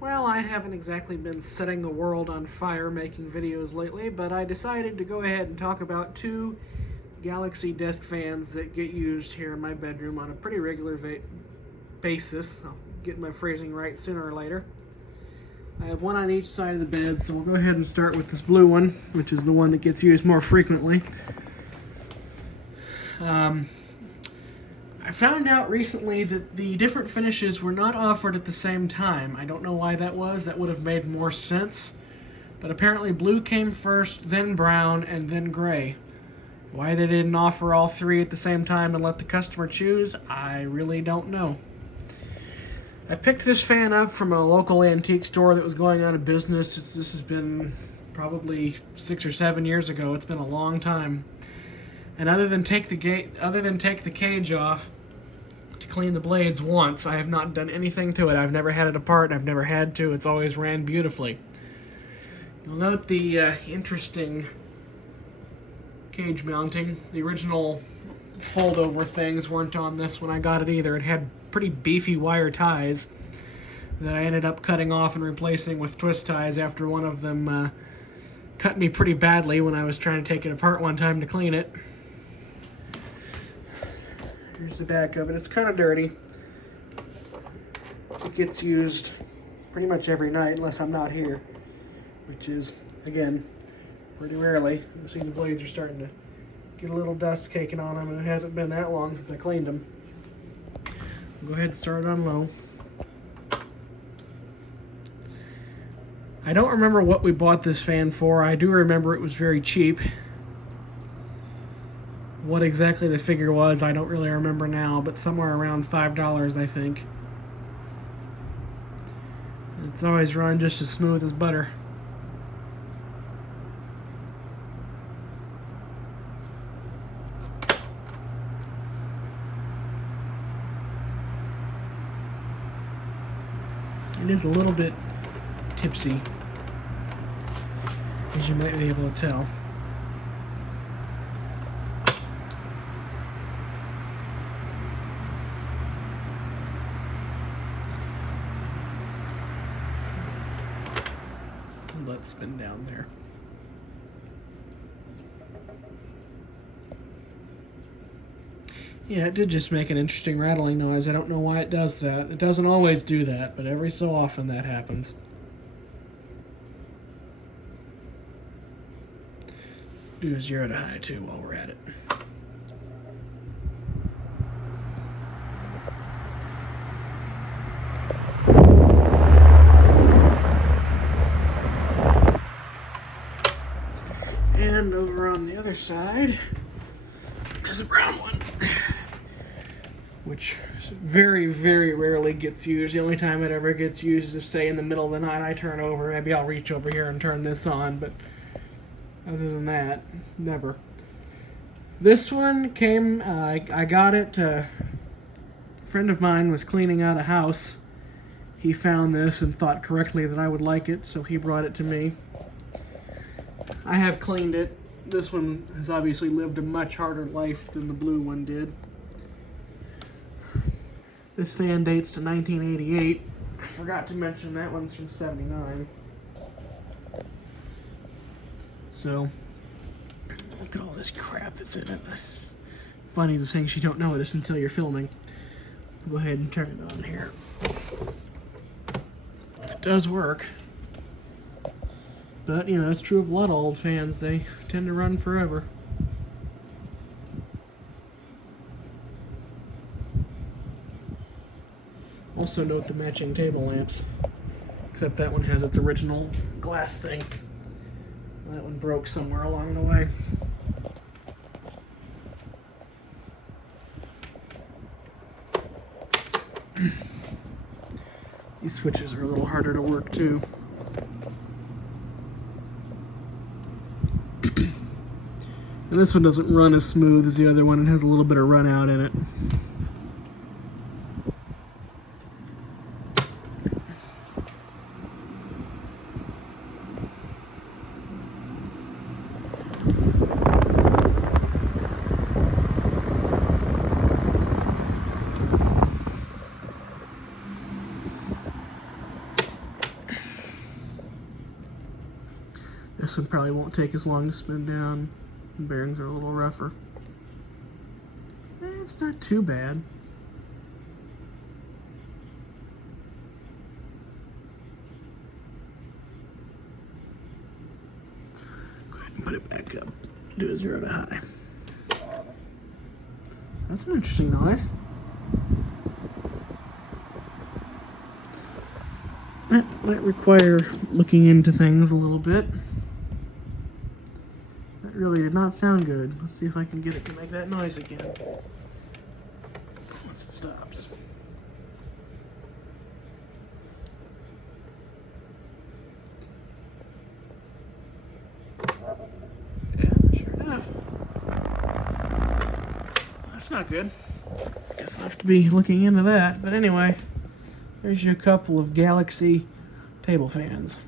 Well, I haven't exactly been setting the world on fire making videos lately, but I decided to go ahead and talk about two Galaxy desk fans that get used here in my bedroom on a pretty regular basis. I'll get my phrasing right sooner or later. I have one on each side of the bed, so we'll go ahead and start with this blue one, which is the one that gets used more frequently. I found out recently that the different finishes were not offered at the same time. I don't know why that was. That would have made more sense. But apparently blue came first, then brown, and then gray. Why they didn't offer all three at the same time and let the customer choose, I really don't know. I picked this fan up from a local antique store that was going out of business. This has been probably 6 or 7 years ago. It's been a long time. And other than take the cage off to clean the blades once, I have not done anything to it. I've never had it apart. I've never had to. It's always ran beautifully. You'll note the interesting cage mounting. The original fold-over things weren't on this when I got it either. It had pretty beefy wire ties that I ended up cutting off and replacing with twist ties after one of them cut me pretty badly when I was trying to take it apart one time to clean it. Here's the back of it. It's kind of dirty. It gets used pretty much every night unless I'm not here, which is, again, pretty rarely. You see the blades are starting to get a little dust caking on them, and it hasn't been that long since I cleaned them. Go ahead and start it on low. I don't remember what we bought this fan for. I do remember it was very cheap. What exactly the figure was, I don't really remember now, but somewhere around $5, I think. It's always run just as smooth as butter. It is a little bit tipsy, as you might be able to tell. Let's spin down there. Yeah, it did just make an interesting rattling noise. I don't know why it does that. It doesn't always do that, but every so often that happens. Do a 0 to high too while we're at it. And over on the other side is a brown one, which very, very rarely gets used. The only time it ever gets used is, say, in the middle of the night I turn over. Maybe I'll reach over here and turn this on, but other than that, never. This one came, I got it, a friend of mine was cleaning out a house. He found this and thought correctly that I would like it, so he brought it to me. I have cleaned it. This one has obviously lived a much harder life than the blue one did. This fan dates to 1988. I forgot to mention that one's from 79. So, look at all this crap that's in it. It's funny the things you don't notice until you're filming. Go ahead and turn it on here. It does work. But, you know, it's true of a lot of old fans. They tend to run forever. Also note the matching table lamps. Except that one has its original glass thing. That one broke somewhere along the way. These switches are a little harder to work too. And this one doesn't run as smooth as the other one. It has a little bit of run out in it. This one probably won't take as long to spin down. The bearings are a little rougher. It's not too bad. Go ahead and put it back up. Do a 0 to high. That's an interesting noise. That might require looking into things a little bit. That really did not sound good. Let's see if I can get it to make that noise again. Once it stops. Yeah, sure enough. That's not good. Guess I'll have to be looking into that. But anyway, there's your couple of Galaxy table fans.